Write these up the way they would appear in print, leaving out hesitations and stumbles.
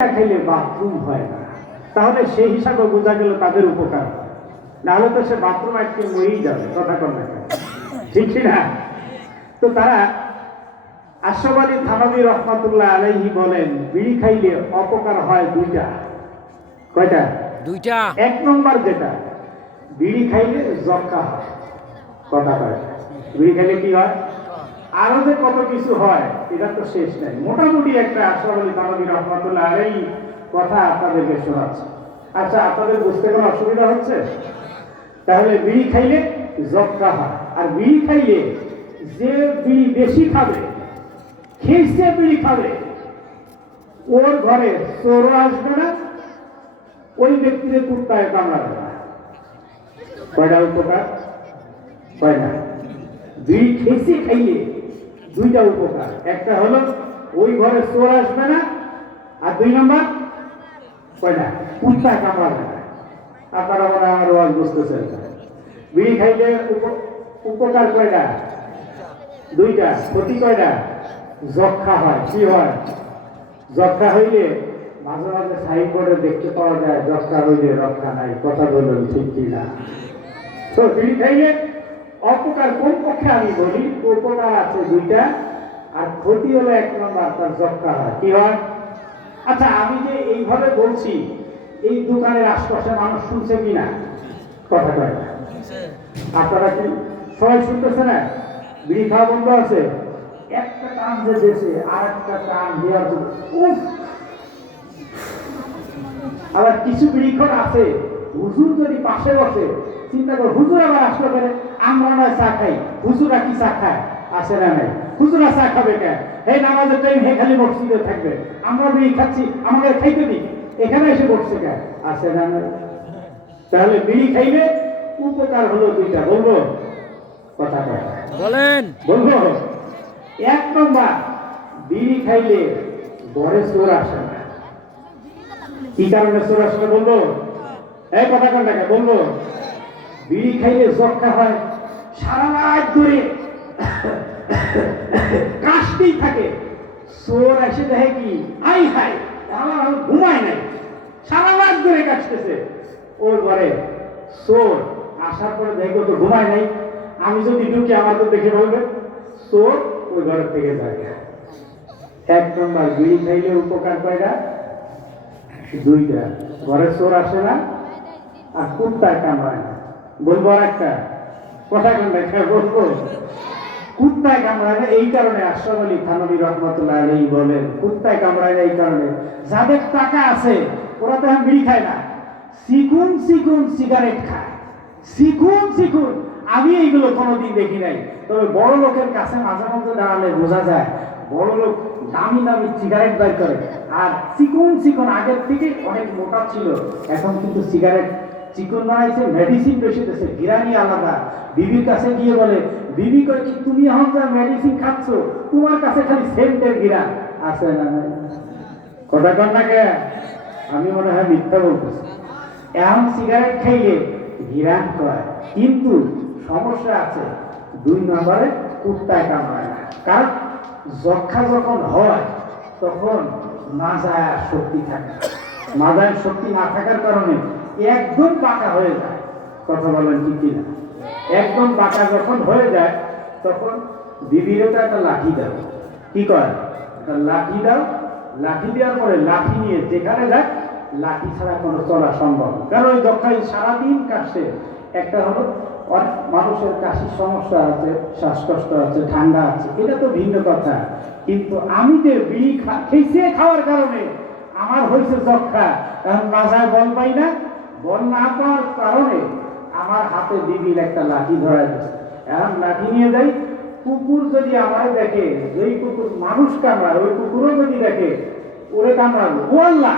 খেলে বাথরুম হয় না, তাহলে সেই হিসাবে বোঝা গেল তাদের উপকার, নাহলে তো সে বাথরুম আজকে মরেই যাবে। কথা কর না, ঠিক না? তো তারা আশরাফ আলী থানভী রহমাতুল্লাহ আলাইহি বলেন, বিড়ি খাইলে অপকার হয় দুইটা। কয়টা? দুইটা। এক নম্বর যেটা, বিড়ি খাইলে যক্কা হয়। কথা কয়, বিড়ি খাইলে কি হয়? আরো যে কত কিছু হয় এটা তো শেষ নাই। মোটামুটি একটা আশরাফ আলী থানভী রহমাতুল্লাহ আলাইহি কথা আপনাদেরকে শোনাচ্ছে। আচ্ছা, আপনাদের বুঝতে কোনো অসুবিধা হচ্ছে? তাহলে বিড়ি খাইলে যক্কা হয়, আর বিড়ি খাইলে যে বিড়ি বেশি খাবে, খেয়েছে বিড়ি খাবে, ওর ঘরে চোরও আসবে না, ওই ব্যক্তিদের কুত্তায় কামড়াবে না। কয়টা উপকার? কয়টা? বিড়ি খেয়েছে খাইলে দুইটা উপকার। একটা হলো ওই ঘরে চোর আসবে না, আর দুই নম্বর কয়টা? কুত্তায় কামড়াবে না। আপনারা মনে হয় আমার ওয়াজ বুঝতেছেন। বিড়ি খাইলে উপকার কয়টা? দুইটা। ক্ষতি কয়টা? যক্কা হয়। কি হয়? যক্কা হইলে মাঝে মাঝে সাইনবোর্ডে দেখতে পাওয়া যায়, যক্কা হইলে রক্ষা নাই। কথা বলুন, ঠিক কি না? তো বিড়ি খাইলে অপকার কোন পক্ষে আমি বলি, উপকার আছে দুইটা, আর ক্ষতি হলো এক নম্বর, তার যক্কা হয়। কি হয়? আচ্ছা, আমি যে এইভাবে বলছি, এই দোকানের আশপাশে মানুষ শুনছে কিনা? কথা কয় না। আপনারা কি সবাই শুনতেছে না? বিড়ি খাওয়া বন্ধ আছে, একটা টান যে দেশে আর একটা টান দেওয়ার জন্য। আবার কিছু বিড়িখোর আছে, হুজুর যদি পাশে বসে, চিন্তা করে হুজুর আবার আসলো কেন, আমরা নয় চা খাই, হুজুরা কি চা খায়? আসে না নাই? হুজুরা চা খাবে কেন? এই নামাজের টাইম হে খালি মসজিদে থাকবে, আমরা বিড়ি খাচ্ছি, আমাদের খাইতে দিই, এখানে এসে বসছে কেন? আসে না নাই? তাহলে বিড়ি খাইলে উপকার হলো দুইটা। বলবো? কথা কয় বলেন। বলবো? এক নম্বর, বিড়ি খাইলে ঘরে চোর আসে না। কি কারণে চোর আসে না বলবো? এই কথা কোনটাকে বলবো? বিড়ি খাইলে যক্কা হয়, সারা রাত ধরে কাশতেই থাকে। চোর এসে দেখে কি, আই হাই আমার ঘুমায় নাই, সারা রাত ধরে কাশতেছে। ওর ঘরে চোর আসার পরে দেখো তো ঘুমায় নাই, আমি যদি ঢুকে আমার তো দেখে বলবে, চোর ওই ঘরের থেকে যায়। এক নম্বর, বিড়ি খাইলে উপকার কয়টা? দুইটা। ঘরে চোর আসে না, আর কুত্তায় কামড়ায় না। বলবো আর একটা কথা, কোনটা বলবো? কুত্তায় কামড়ায় না এই কারণে আশরাফ আলী থানভী রহমাতুল্লাহ আলাইহি বলেন, কুত্তায় কামড়ায় না এই কারণে, যাদের টাকা আছে ওরা তো এখন বিড়ি খায় না, চিকুন চিকুন সিগারেট খায়। চিকুন চিকুন, আমি এইগুলো কোনোদিন দেখি নাই, তবে বড় লোকের কাছে মাঝে মাঝে দাঁড়ালে বোঝা যায়, বড় লোক দামি দামি সিগারেট বের করে, আর চিকুন চিকুন আগের থেকে অনেক মোটা ছিল, এখন কিন্তু সিগারেট চিকন বানাইছে, মেডিসিন বেশি দিয়েছে, গিরানি আলাদা। বিবির কাছে গিয়ে বলে, বিবি কয় কি তুমি এখন যা মেডিসিন খাচ্ছ, তোমার কাছে খালি সেন্টের গিরান আছে না? কথা কন না কে? আমি মনে হয় মিথ্যা বলতেছি। এখন সিগারেট খাইলে গিরান কয়, কিন্তু সমস্যা আছে, দুই নম্বরে কুত্তায় কামড়ায় না। কারণ যক্কা যখন হয় তখন মাজায় শক্তি থাকে, মাজায় শক্তি না থাকার কারণে একদম বাঁকা হয়ে যায়। কথা বলেন, ঠিক কিনা? একদম বাঁকা যখন হয়ে যায় তখন বিবিরটা একটা লাঠি দাও। কি কয়? লাঠি দাও। লাঠি দেওয়ার পরে লাঠি নিয়ে যেখানে যায়, লাঠি ছাড়া কোনো চলা সম্ভব, কারণ ওই যক্ষায় সারাদিন কাশছে। একটা হলো মানুষের কাশির সমস্যা আছে, শ্বাসকষ্ট আছে, ঠান্ডা আছে, এটা তো ভিন্ন কথা, কিন্তু আমি যে বিড়ি খেয়েছে খাওয়ার কারণে আমার হয়েছে যক্ষা, এখন মাজায় বল পাই না, বল না পাওয়ার কারণে আমার হাতে বিবির একটা লাঠি ধরা যাচ্ছে। এখন লাঠি নিয়ে যাই, কুকুর যদি আমায় দেখে, যেই কুকুর মানুষ কামড়ায়, ওই কুকুরও যদি দেখে ওরে কামড়াবো, ও আল্লাহ,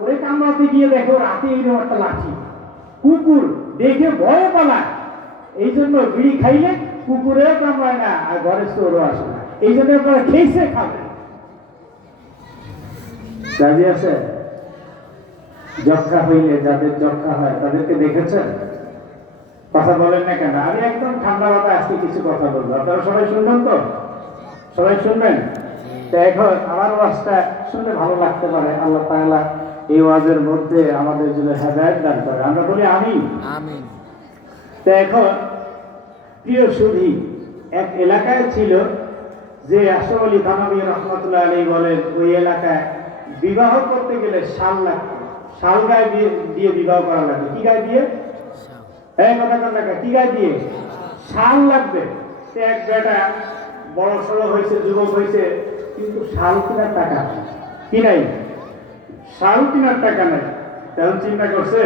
ওরে কামড়াতে গিয়ে দেখে ওর হাতে এইরকম একটা লাঠি, কুকুর দেখে ভয়ে পালায়। এই জন্য বিড়ি খাইলে কুকুরেও কামড়ায় না, আর ঘরে চোরও আসে না। এই জন্য আপনারা খেয়েছে খাবেন। রাজি আছে? যক্ষা হইলে, যাদের যক্ষা হয় তাদেরকে দেখেছেন? কথা বলেন না কেন? আমি একদম ঠান্ডা মাথায় আজকে কিছু কথা বলবো, আপনারা সবাই শুনবেন তো? সবাই শুনবেন? তো এখন আমার ওয়াজটা শুনলে ভালো লাগতে পারে, আল্লাহ তাআলা এই ওয়াজের মধ্যে আমাদের জন্য হেদায়েত দান করে, আমরা বলি আমিন। আমিন। তো এখন প্রিয় সুধী, এক এলাকায় ছিল যে আশরাফ আলী থানভী রহমতুল্লাহ আলাইহি বলেন, ওই এলাকায় বিবাহ করতে গেলে শাল লাগতো, শাল গায়ে দিয়ে বিবাহ করা লাগবে। কি গায়ে দিয়ে? এই কথা কন না, কি গায়ে দিয়ে? শাল লাগবে। সে এক বেটা বড় সড়ো হয়েছে, যুবক হয়েছে, কিন্তু শাল কেনার টাকা নেই। কি নাই? শাল কেনার টাকা নাই। তখন চিন্তা করছে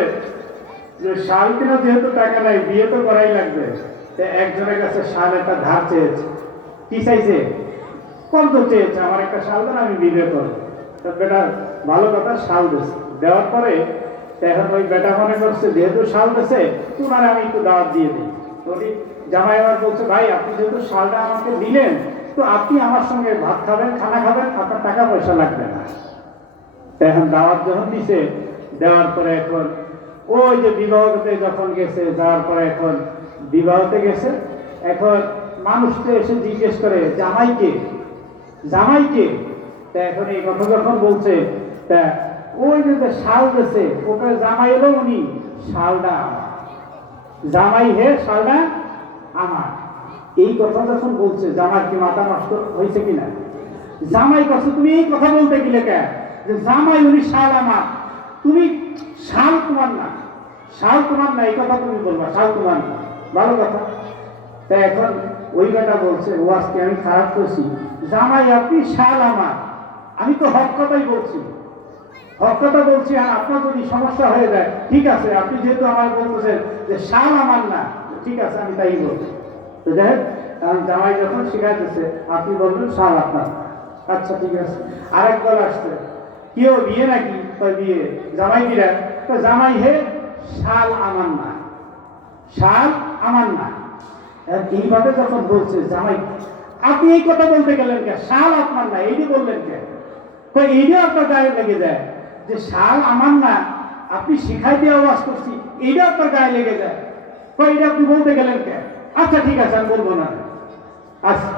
যে শাল কেনার যেহেতু টাকা নাই, বিয়ে তো করাই লাগবে। একজনের কাছে শাল একটা ধার চেয়েছে। কি চাইছে? কত চেয়েছে? আমার একটা শাল দেন, আমি বিয়ে করবো। তো বেটা ভালো কথা, শাল দিয়েছে। দেওয়ার পরে এখন ওই বেটা মনে করছে যেহেতু শাল দিয়েছে, তোমার আমি একটু দাওয়াত দিয়ে দিই। জামাই আবার বলছে, ভাই আপনি যেহেতু শালটা আমাকে দিলেন, তো আপনি আমার সঙ্গে ভাত খাবেন, খানা খাবেন, আপনার টাকা পয়সা লাগবে না। এখন দাওয়াত যখন দিছে, দেওয়ার পরে এখন ওই যে বিবাহতে যখন গেছে, যাওয়ার পরে এখন বিবাহতে গেছে, এখন মানুষকে এসে জিজ্ঞেস করে জামাইকে, জামাইকে। তা এখন এই কথা যখন বলছে, তা ওই যে শাল দিয়েছে ওটা জামাই এলো, উনি শালটা আমার, জামাই হে শালটা আমার। এই কথা যখন বলছে, জামাই কি মাথা নষ্ট হয়েছে কিনা? জামাই কাছে তুমি এই কথা বলতে গেলে কে? যে জামাই উনি শাল আমার, তুমি শাল তোমার না, শাল তোমার না, এই কথা তুমি বলবা, শাল তোমার না। ভালো কথা। তা এখন ওই বেটা বলছে, ও আজকে আমি খারাপ করছি, জামাই আপনি শাল আমার, আমি তো হক কথাই বলছি, হক কথা বলছি। আর আপনার যদি সমস্যা হয়ে যায়, ঠিক আছে, আপনি যেহেতু আমার বলতেছেন যে শাল আমার না, ঠিক আছে আমি তাই বলবো। তো যাই হোক, জামাই যখন শিখাইতেছে, আপনি বলবেন শাল আপনার, আচ্ছা ঠিক আছে। আরেক দল আসছে, কেউ বিয়ে নাকি? বিয়ে। জামাই দিরা? তো জামাই হে শাল আমার না, শাল আমার না। এইভাবে যখন বলছে জামাই, আপনি এই কথা বলতে গেলেন কে? শাল আপনার না, এইটি বললেন কে? তো এইটাও আপনার গায়ে লেগে যায় যে শাল আমার না, আপনি শিখাই দিয়ে আওয়াজ করছি, এইটা আপনার গায়ে লেগে যায়। তো এইটা আপনি বলতে গেলেন কে? আচ্ছা ঠিক আছে, আমি বলবো না। আচ্ছা,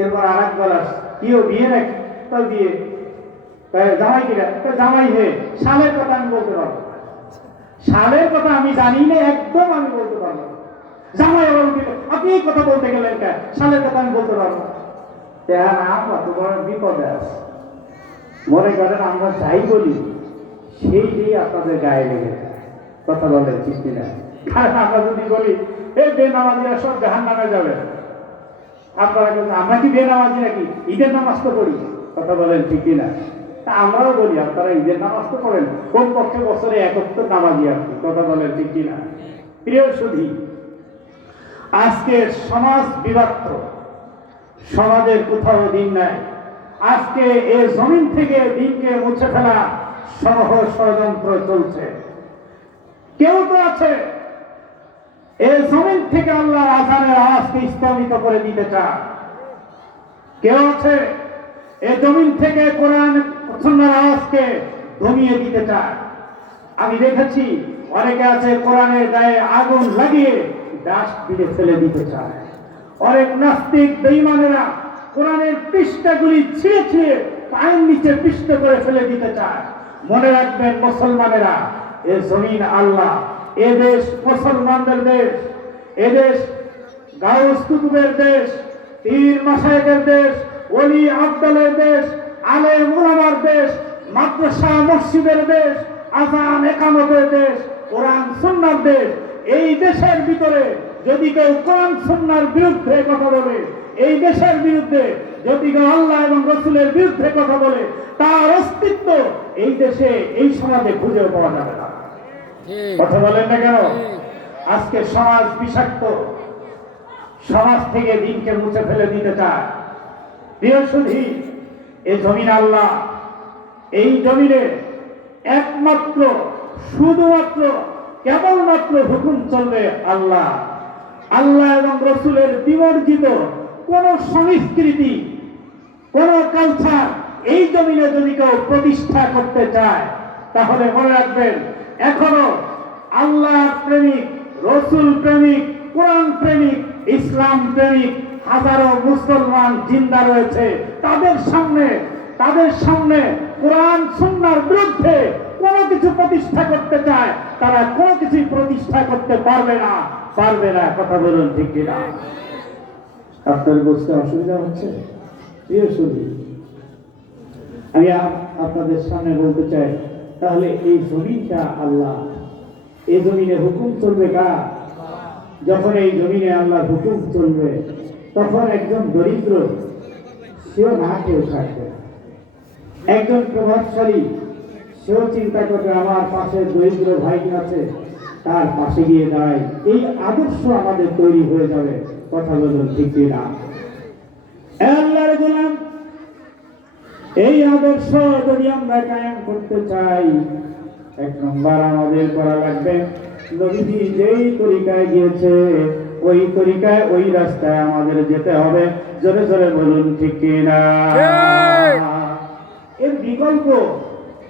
এরপর আর এক দল আসছে, কেউ বিয়ে নাকি? তো বিয়ে। জামাই কিরা? জামাই হে শালের কথা আমি বলতে পারবো, শালের কথা আমি জানি না, একদম আমি বলতে পারবো। জামাই আবার আপনি এই কথা বলতে গেলেন কে? শালের কথা আমি বলতে পারবো। আমরা তো বড় বিপদে আছি। মনে করেন আমরা যাই বলি সেইটাই আপনাদের গায়ে লেগে যায়। কথা বলে ঠিক কিনা? কারণ আমরা যদি বলি এই বেনামাজিরা সব জাহান্নামে যাবে, আপনারা আমরা কি বেনামাজি নাকি? ঈদের নামাজ তো পড়ি। কথা বলেন ঠিক কিনা? তা আমরাও বলি আপনারা ঈদের নামাজ তো পড়েন, কোন পক্ষে বছরে একত্র নামাজি আপনি। কথা বলেন ঠিক কিনা? প্রিয় সুধী, আজকে সমাজ বিভক্ত, সমাজের কোথাও দিন নাই। আজকে এই জমিন থেকে দিনকে মুছে ফেলা সহ ষড়যন্ত্র চলছে। কেউ তো আছে এই জমিন থেকে আল্লাহর আযানের আওয়াজকে স্তম্ভিত করে দিতে চায়, কেউ আছে এই জমিন থেকে কোরআন সুন্নাহর আওয়াজকে দমিয়ে দিতে চায়। আমি দেখেছি অনেকে আছে কোরআনের গায়ে আগুন লাগিয়ে ডাস্টবিনে ফেলে দিতে চায়। অনেক নাস্তিক বেঈমানেরা কোরআনের পৃষ্ঠাগুলি ছিঁড়ে ছিঁড়ে পায়ের নিচে পৃষ্ঠ করে ফেলে দিতে চায়। মনে রাখবেন মুসলমানেরা, এ জমিন আল্লাহ, এ দেশ মুসলমানদের দেশ, এ দেশ গাউস কুতুবের দেশ, পীর মাশায়েখের দেশ, ওলি আব্দালের দেশ, আলেম উলামার দেশ, মাদ্রাসা মসজিদের দেশ, আযান ইকামতের দেশ, কোরআন সুন্নাহর দেশ। এই দেশের ভিতরে যদি কেউ কোরআন সুন্নাহর বিরুদ্ধে কথা বলে, এই দেশের বিরুদ্ধে যদি কেউ আল্লাহ এবং রাসূলের বিরুদ্ধে কথা বলে, তার অস্তিত্ব এই দেশে, এই সমাজে খুঁজে পাওয়া যাবে না। কথা বলেন না কেন? আজকে সমাজ বিষাক্ত, সমাজ থেকে দিনকে মুছে ফেলে দিতে চায়। প্রিয় সুধী, এই জমিন আল্লাহ, এই জমিনে একমাত্র শুধুমাত্র কেবলমাত্র হুকুম চলবে আল্লাহ, আল্লাহ এবং রাসূলের বিবর্জিত কোন সংস্কৃতি, কোন কালচার এই জমিনে যদি কেউ প্রতিষ্ঠা করতে চায়, তাহলে মনে রাখবেন এখনো আল্লাহ প্রেমিক, রাসূল প্রেমিক, কোরআন প্রেমিক ইসলাম প্রেমিক হাজারো মুসলমান জিন্দা রয়েছে, তাদের সামনে কোরআন সুন্নাহর বিরুদ্ধে কোনো কিছু প্রতিষ্ঠা করতে চায়, তারা কোনো কিছুই প্রতিষ্ঠা করতে পারবে না। কথা বলুন ঠিক কিনা? আপনার বুঝতে অসুবিধা হচ্ছে? প্রিয় সুধী, আমি আপনাদের সামনে বলতে চাই, তাহলে এই জমিনটা আল্লাহ, এই জমিনে হুকুম চলবে কার? যখন এই জমিনে আল্লাহ হুকুম চলবে, তখন একজন দরিদ্র সেও না কেউ থাকবে, একজন প্রভাবশালী সেও চিন্তা করবে আমার পাশে দরিদ্র ভাই আছে, তার পাশে গিয়ে দাঁড়াই। এই আদর্শ আমাদের তৈরি হয়ে যাবে। কথা বলুন ঠিক কিনা? আল্লাহর গোলাম, এই আদর্শ যদি আমরা কায়েম করতে চাই, এক নম্বর আমাদের করা লাগবে, নবীজি যেই তরিকায় গিয়েছে ওই তরিকায়, ওই রাস্তায় আমাদের যেতে হবে। জোরে জোরে বলুন ঠিক কিনা? এর বিকল্প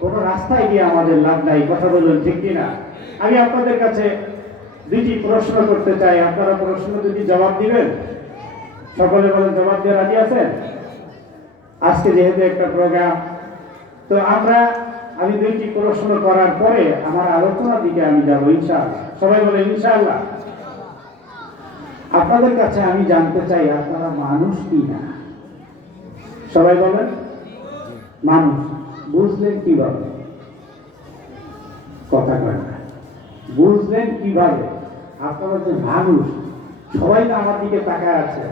কোন রাস্তায় গিয়ে আমাদের লাভ নাই। কথা বলুন ঠিক কিনা? আমি আপনাদের কাছে দুইটি প্রশ্ন করতে চাই, আপনারা প্রশ্ন যদি জবাব দিবেন, সকলে বলেন জবাব দিয়ে রাজি আছেন? আজকে যেহেতু একটা প্রোগ্রাম, তো আমি দুইটি প্রশ্ন করার পরে আমার আলোচনার দিকে আমি যাবো ইনশাআল্লাহ। সবাই বলেন ইনশাআল্লাহ। আপনাদের কাছে আমি জানতে চাই, আপনারা মানুষ কি না? সবাই বলেন মানুষ। বুঝলেন কিভাবে? কথা কয় না। বুঝলেন কিভাবে আপনারা যে মানুষ? সবাই তো আমার দিকে তাকায় আছে,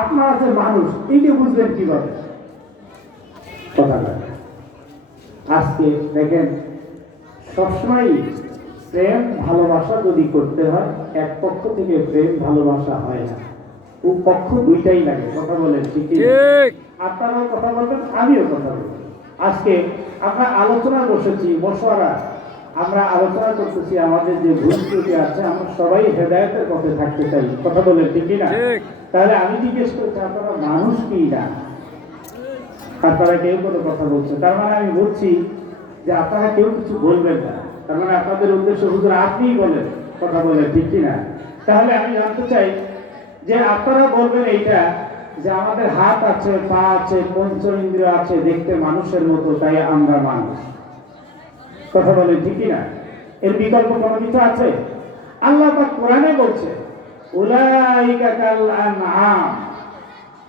আপনারা যে মানুষ এইটা বুঝলেন কিভাবে? কথা কয় না। আজকে দেখেন, সবসময় প্রেম ভালোবাসা যদি করতে হয়, এক পক্ষ থেকে প্রেম ভালোবাসা হয় না, ও পক্ষ দুইটাই লাগে। কথা বলেন ঠিক? আপনারাও কথা বলবেন, আমিও কথা বলবো। আজকে আমরা আলোচনা বসেছি, মশওয়ারা, আমরা আলোচনা করতেছি আমাদের যে ভুল ত্রুটি আছে, আমরা সবাই হেদায়েতের পথে থাকতে চাই। কথা বলেন ঠিক না? তাহলে আমি জিজ্ঞেস করছি, আপনারা মানুষ কি না? আপনারা কেউ কোনো কথা বলছেন, তার মানে আমি বলছি যে আপনারা কেউ কিছু বলবেন না, তার মানে আপনাদের উদ্দেশ্য হুজুর আপনিই বলেন। কথা বলেন ঠিক না? তাহলে আমি জানতে চাই যে আপনারা বলবেন এইটা যে আমাদের হাত আছে, পা আছে, পঞ্চ ইন্দ্রিয় আছে, দেখতে মানুষের মতো, তাই আমরা মানুষ। কথা বলেন ঠিক না? এর বিকল্প কোনো কিছু আছে? আল্লাহ পাক কোরআনে বলছে, উলাইকা কাল আনআম,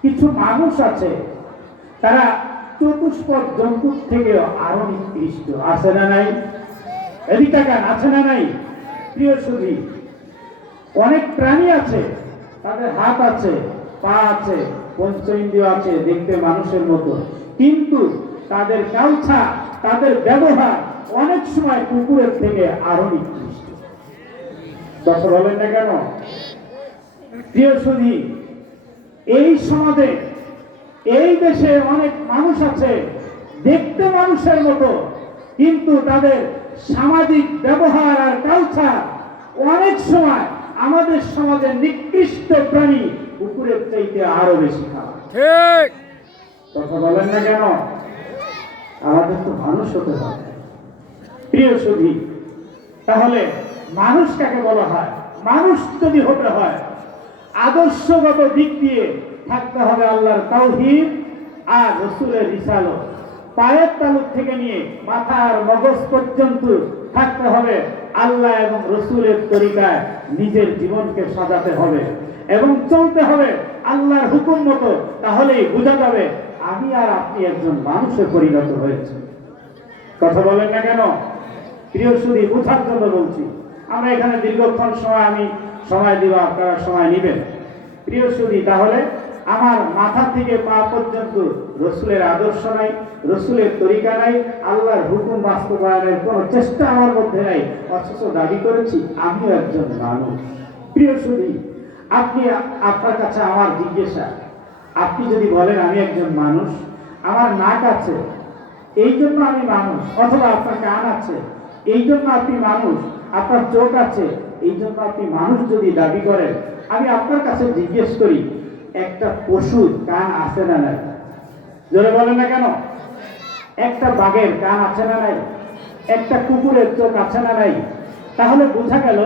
কিছু মানুষ আছে তারা চতুষ্পদ জন্তুর থেকে আরো নিকৃষ্ট। আছে না নাই? এদিকে আছে না নাই? প্রিয় সুধী, অনেক প্রাণী আছে, তাদের হাত আছে, পা আছে, পঞ্চ ইন্দ্রিয় আছে, দেখতে মানুষের মতো, কিন্তু তাদের কালছা, তাদের ব্যবহার অনেক সময় কুকুরের থেকে আরো নিকৃষ্ট। কথা বলেন না কেন? প্রিয় সুধী, এই সমাজে, এই দেশে অনেক মানুষ আছে দেখতে মানুষের মতো, কিন্তু তাদের সামাজিক ব্যবহার আর কালচার অনেক সময় আমাদের সমাজের নিকৃষ্ট প্রাণী কুকুরের চাইতে আরো বেশি খারাপ। ঠিক কথা বলেন না কেন? আমাদের তো মানুষ হতে হবে। প্রিয় সুধী, তাহলে মানুষ কাকে বলা হয়? মানুষ যদি হতে হয়, আদর্শগত দিক দিয়ে থাকতে হবে আল্লাহর তাওহীদ আর রাসূলের রিসালাত। পায়ের তালুক থেকে নিয়ে মাথার মগজ পর্যন্ত থাকতে হবে আল্লাহ এবং রাসূলের তরিকায়। নিজের জীবনকে সাজাতে হবে এবং চলতে হবে আল্লাহর হুকুম মতো। তাহলেই বোঝা যাবে আমি আর আপনি একজন মানুষে পরিণত হয়েছে। কথা বলেন না কেন? প্রিয় সুধী, বোঝার জন্য বলছি। আমরা এখানে দীর্ঘক্ষণ আমি সময় দিব, আপনারা সময় নেবেন। প্রিয় সুধী, তাহলে আমার মাথা থেকে পা পর্যন্ত রাসূলের আদর্শ নাই, রাসূলের তরিকা নাই, আল্লাহর হুকুম বাস্তবায়নের কোনো চেষ্টা আমার মধ্যে নাই, অথচ দাবি করেছি আমিও একজন মানুষ। প্রিয় সুধী, আপনার কাছে আমার জিজ্ঞাসা, আপনি যদি বলেন আমি একজন মানুষ, আমার নাক আছে এই জন্য আমি মানুষ, অথবা আপনার কান আছে এই জন্য আপনি মানুষ, আপনার চোখ আছে এই জন্য আপনি মানুষ যদি দাবি করেন, আমি আপনার কাছে জিজ্ঞেস করি, একটা পশুর কান আছে না নাই? জোরে বলেন না কেন? একটা বাঘের কান আছে না নাই? একটা কুকুরের চোখ আছে না নাই? তাহলে বোঝা গেল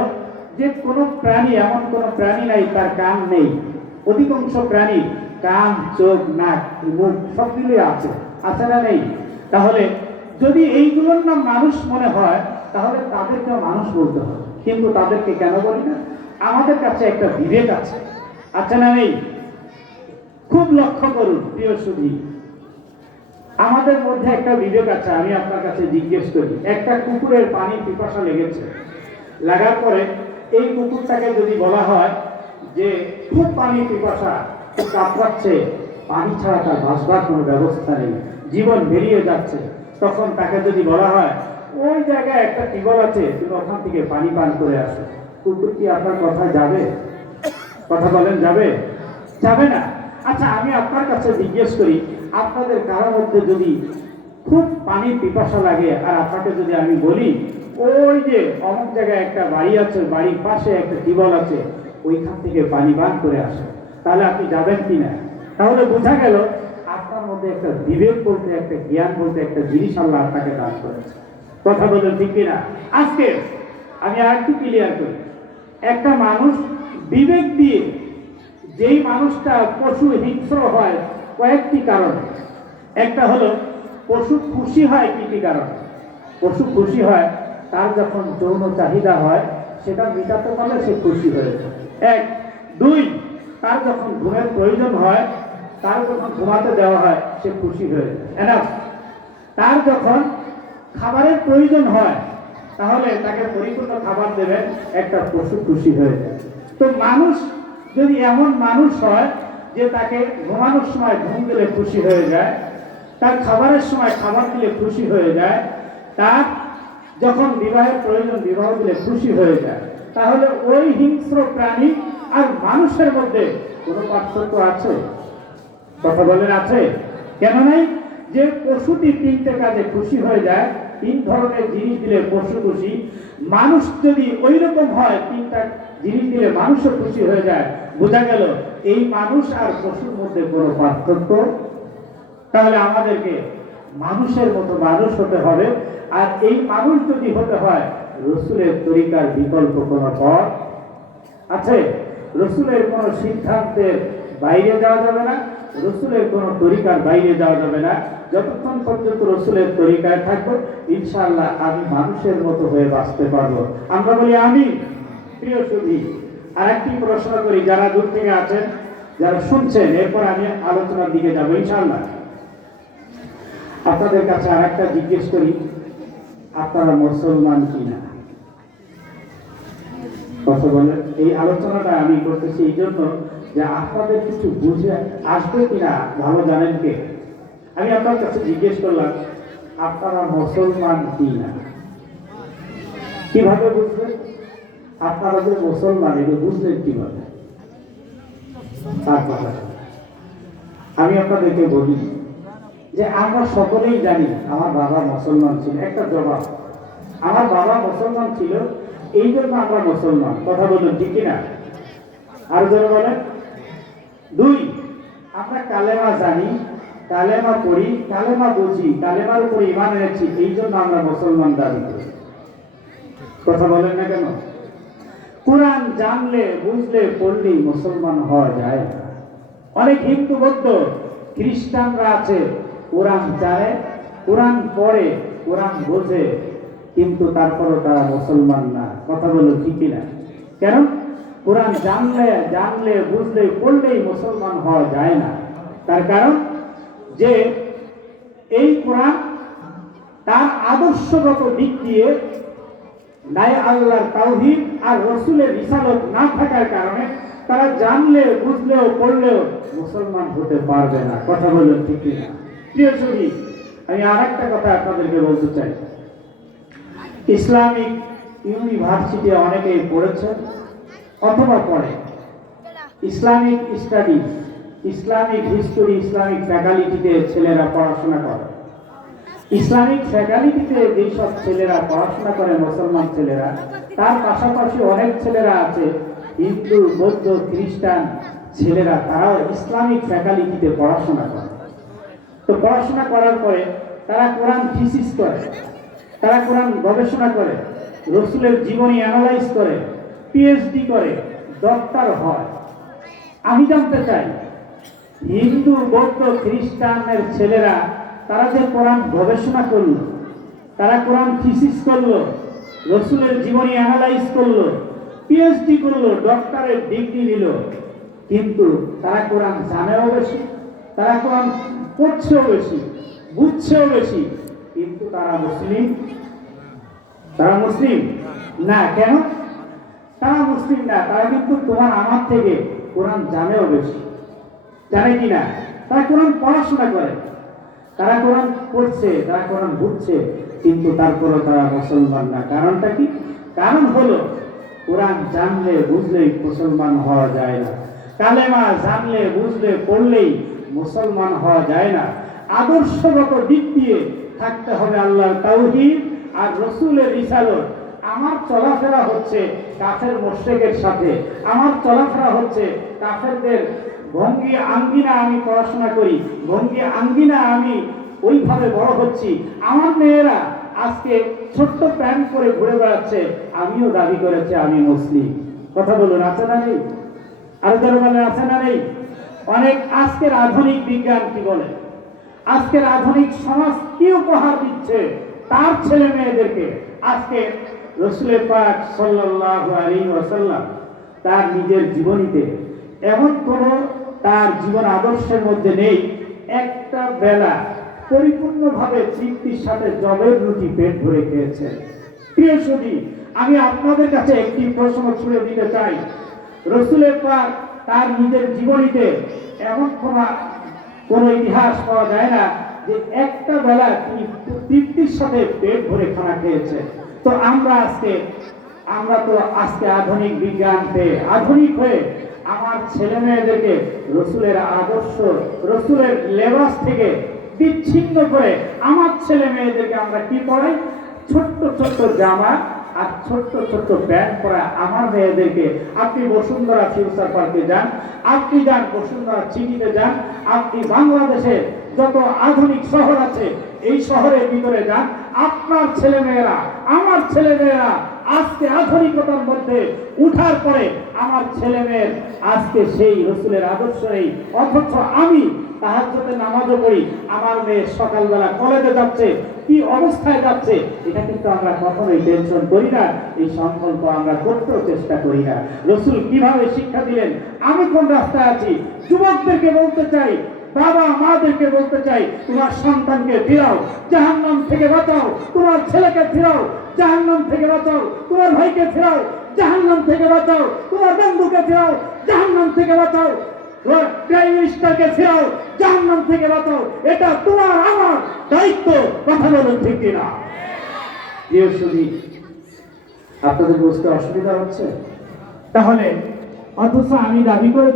যে কোনো প্রাণী, এমন কোনো প্রাণী নাই তার কান নেই। অধিকাংশ প্রাণী কান, চোখ, নাক, মুখ সবগুলোই আছে, আছে না নেই? তাহলে যদি এইগুলোর নাম মানুষ মনে হয়, তাহলে তাদেরকে মানুষ বলতে হবে। কিন্তু তাদেরকে কেন বলি না? আমাদের কাছে একটা বিবেক আছে, আছে না নেই? খুব লক্ষ্য করুন প্রিয় সুধী, আমাদের মধ্যে একটা বিবেক আছে। আমি আপনার কাছে জিজ্ঞেস করি, একটা কুকুরের পানি পিপাসা লেগেছে, লাগার পরে এই কুকুরটাকে যদি বলা হয় যে খুব পানি পিপাসা, খুব কাঁপাচ্ছে, পানি ছাড়া তার বাঁচবার কোনো ব্যবস্থা নেই, জীবন বেরিয়ে যাচ্ছে, তখন তাকে যদি বলা হয় ওই জায়গায় একটা টিউবওয়েল আছে, তুমি ওখান থেকে পানি পান করে আসো, কুকুর কি আপনার কথা যাবে? কথা বলেন, যাবে? যাবে না। আচ্ছা, আমি আপনার কাছে জিজ্ঞেস করি, আপনাদের কারোর মধ্যে যদি খুব পানির পিপাসা লাগে আর আপনাকে যদি আমি বলি ওই যে অমুক জায়গায় একটা বাড়ি আছে, বাড়ির পাশে একটা টিউবওয়েল আছে, ওইখান থেকে পানি পান করে আসে, তাহলে আপনি যাবেন কিনা? তাহলে বোঝা গেল আপনার মধ্যে একটা বিবেক বলতে, একটা জ্ঞান বলতে একটা জিনিস আল্লাহ আপনাকে দান করেছে। কথা বলেন ঠিক কিনা? আজকে আমি আর একটু ক্লিয়ার করি, একটা মানুষ বিবেক দিয়ে, যেই মানুষটা পশু হিংস্র হয় কয়েকটি কারণে। একটা হলো পশু খুশি হয় কি কারণে? পশু খুশি হয় তার যখন যৌন চাহিদা হয় সেটা মেটাতে পারলে সে খুশি হয়ে যায়, এক। দুই, তার যখন ঘুমের প্রয়োজন হয়, তার যখন ঘুমাতে দেওয়া হয় সে খুশি হয়ে যায়, এনাফ। তার যখন খাবারের প্রয়োজন হয় তাহলে তাকে পরিপূর্ণ খাবার দেবেন, একটা পশু খুশি হয়ে যায়। তো মানুষ যদি এমন মানুষ হয় যে তাকে ঘুমানোর সময় ঘুম দিলে খুশি হয়ে যায়, তার খাবারের সময় খাবার দিলে খুশি হয়ে যায়, তার যখন বিবাহের প্রয়োজন বিবাহ দিলে খুশি হয়ে যায়, তাহলে ওই হিংস্র প্রাণী আর মানুষের মধ্যে কোনো পার্থক্য আছে? কথা বলেন, আছে? কেন নাই? যে পশুটি তিনটে কাজে খুশি হয়ে যায়, তিন ধরনের জিনিস দিলে পশু খুশি, মানুষ যদি ওই রকম হয়, তিনটা জিনিস দিলে মানুষও খুশি হয়ে যায়, বোঝা গেল এই মানুষ আর পশুর মধ্যে কোনো পার্থক্য। তাহলে আমাদেরকে মানুষের মতো মানুষ হতে হবে। আর এই মানুষ যদি হতে হয়, রসুলের তরিকার বিকল্প কোনো পথ আছে? রসুলের কোনো সিদ্ধান্তের বাইরে যাওয়া যাবে না, রসুলের কোনো তরিকার বাইরে যাওয়া যাবে না। যতক্ষণ পর্যন্ত রসুলের তরিকায় থাকবো, ইনশাআল্লাহ আমি মানুষের মতো হয়ে বাঁচতে পারবো। আমরা বলি আমি। প্রিয় সুধী, আর একটি প্রশ্ন করি, যারা দূর থেকে আছেন, যারা শুনছেন, এরপর আমি আলোচনার দিকে যাবো ইনশাআল্লাহ। আপনাদের কাছে আর একটা জিজ্ঞেস করি, আপনারা মুসলমান কিনা? কথা বলেন। এই আলোচনাটা আমি করতেছি এই জন্য যে আপনাদের কিছু বুঝে আসবে কিনা ভালো জানেন কে। আমি আপনার কাছে জিজ্ঞেস করলাম, আপনারা মুসলমান কিনা? কিভাবে বুঝবেন আপনারা যে মুসলমান? এটা বুঝলেন কিভাবে? তার কথা আমি আপনাদেরকে বলি যে আমরা সকলেই জানি আমার বাবা মুসলমান ছিল। একটা জবাব, আমার বাবা মুসলমান ছিল, এই জন্য আমরা মুসলমান। কথা বলুন ঠিক কিনা? আর যারা বলেন। দুই, আমরা কালেমা জানি, কালেমা পড়ি, কালেমা বুঝি, কালেমার উপরে ঈমান এনেছি, এই জন্য আমরা মুসলমান দাবি করি। কথা বলেন না কেন? কোরআন জানলে, বুঝলে, পড়লেই মুসলমান হওয়া যায় না। অনেক হিন্দু, বৌদ্ধ, খ্রিস্টানরা আছে, কোরআন জানে, কোরআন পড়ে, কোরআন বোঝে, কিন্তু তারপরও তারা মুসলমান না। কথা বলো ঠিক কিনা? কেন? কোরআন জানলে, বুঝলে, পড়লেই মুসলমান হওয়া যায় না। তার কারণ যে এই কোরআন তার আদর্শগত দিক দিয়ে নাই আল্লাহর তাওহীদ আর রসুলের রিসালত না থাকার কারণে তারা জানলে, বুঝলেও, পড়লেও মুসলমান হতে পারবে না। কথা বলুন ঠিক কিনা? প্রিয় সুধী, আমি আর একটা কথা আপনাদেরকে বলতে চাই। ইসলামিক ইউনিভার্সিটি অনেকেই পড়েছেন অথবা পড়ে, Islamic studies, Islamic history, Islamic ফ্যাকাল্টিতে ছেলেরা পড়াশোনা করে। ইসলামিক ফ্যাকাল্টিতে যেসব ছেলেরা পড়াশোনা করে, মুসলমান ছেলেরা, তার পাশাপাশি অনেক ছেলেরা আছে হিন্দু, বৌদ্ধ, খ্রিস্টান ছেলেরা, তারাও ইসলামিক ফ্যাকাল্টিতে পড়াশোনা করে। তো পড়াশোনা করার পরে তারা কোরআন থিসিস করে, তারা কোরআন গবেষণা করে, রসুলের জীবনী অ্যানালাইজ করে, পিএইচডি করে, ডক্টর হয়। আমি জানতে চাই, হিন্দু, বৌদ্ধ, খ্রিস্টানের ছেলেরা তারা যে কোরআন গবেষণা করলো, তারা কোরআন থিসিস করলো, রসুলের জীবনী অ্যানালাইজ করলো, পিএইচডি করলো, ডক্টরের ডিগ্রি নিল, কিন্তু তারা কোরআন জানেও বেশি, তারা কোরআন পড়ছেও বেশি, বুঝছেও বেশি, কিন্তু তারা মুসলিম? তারা মুসলিম না। কেন তারা মুসলিম না? তারা কিন্তু তোমার আমার থেকে কোরআন জানেও বেশি। জানে কি না? তারা কোরআন পড়াশোনা করে, তারা কোরআন পড়ছে, তারা কোরআন বুঝছে, কিন্তু তারপরও তারা মুসলমান না। কারণটা কি? কারণ হলো কোরআন জানলে বুঝলেই মুসলমান হওয়া যায় না। কালেমা জানলে বুঝলে পড়লেই মুসলমান হওয়া যায় না। আদর্শগত দিক দিয়ে থাকতে হবে আল্লাহর তাওহীদ আর রসুলের রিসালত। আমার চলাফেরা হচ্ছে কাফের মুশরিকের সাথে, আমার চলাফেরা হচ্ছে কাফেরদের ভঙ্গি আঙ্গিনা আমি পড়াশোনা করি, ভঙ্গি আঙ্গিনা আমি ওইভাবে বড় হচ্ছি। আমার মেয়েরা আজকে ছোট্ট প্যান্ট পরে ঘুরে বেড়াচ্ছে, আমিও দাবি করেছি আমি মুসলিম। কথা বলুন, আছে না নেই? আর যারা বলে আছে না নেই? অনেক আজকের আধুনিক বিজ্ঞান কি বলে, আজকের আধুনিক সমাজ কি উপহার দিচ্ছে তার ছেলে মেয়েদেরকে। আজকে রাসূল পাক সাল্লাল্লাহু আলাইহি ওয়াসাল্লাম তার নিজের জীবনীতে এমন কোন তার জীবন আদর্শের মধ্যে নেই একটা বেলা পরিপূর্ণভাবে তৃপ্তির সাথে জবের রুটি পেট ভরে খেয়েছেন। প্রিয় সুধী, আমি আপনাদের কাছে একটি প্রশ্ন ছুড়ে দিতে চাই। রাসূল পাক তার নিজের জীবনীতে এমন কোন ইতিহাস পাওয়া যায় না যে একটা বেলা তিনি তৃপ্তির সাথে পেট ভরে খানা খেয়েছেন। তো আমরা তো আজকে আধুনিক বিজ্ঞান পেয়ে আধুনিক হয়ে আমার ছেলে মেয়েদেরকে রসুলের আদর্শ, রসুলের লেবাস থেকে বিচ্ছিন্ন করে আমার ছেলে মেয়েদেরকে আমরা কি পড়াই? ছোট্ট ছোট্ট জামা আর ছোট্ট ছোট্ট প্যান্ট পরা আমার মেয়েদেরকে। আপনি বসুন্ধরা ফিউচার পার্কে যান, আপনি যান বসুন্ধরা সিটিতে যান, আপনি বাংলাদেশের যত আধুনিক শহর আছে এই শহরের ভিতরে যান, আপনার ছেলেমেয়েরা, আমার ছেলেমেয়েরা আজকে আধুনিকতার মধ্যে উঠার পরে আমার ছেলেমেয়ের আজকে সেই রসুলের আদর্শ নেই। অথচ আমি তাহাজ্জুদের নামাজও পড়ি, আমার মেয়ে সকালবেলা কলেজে যাচ্ছে, কি অবস্থায় যাচ্ছে এটা কিন্তু আমরা কখনোই টেনশন করি না, এই সংকল্প আমরা করতেও চেষ্টা করি না। রসুল কিভাবে শিক্ষা দিলেন, আমি কোন রাস্তায় আছি। যুবকদেরকে বলতে চাই, বাবা মাদেরকে বলতে চাই, তোমার সন্তানকে ফিরাও, জাহান্নাম থেকে বাঁচাও, তোমার ছেলেকে ফিরাও, জাহান্নাম থেকে বাঁচাও, তোমার ভাইকে ফিরাও, জাহান্নাম থেকে বাঁচাও, তোমার বন্ধুকে ফিরাও, জাহান্নাম থেকে বাঁচাও, প্রাইম মিনিস্টারকে ফিরাও, জাহান্নাম থেকে বাঁচাও। এটা তোমার আমার দায়িত্ব। কথা বলুন ঠিক কিনা? প্রিয় সুধী, আপনাদের বুঝতে অসুবিধা হচ্ছে? তাহলে অথচ আমি দাবি করে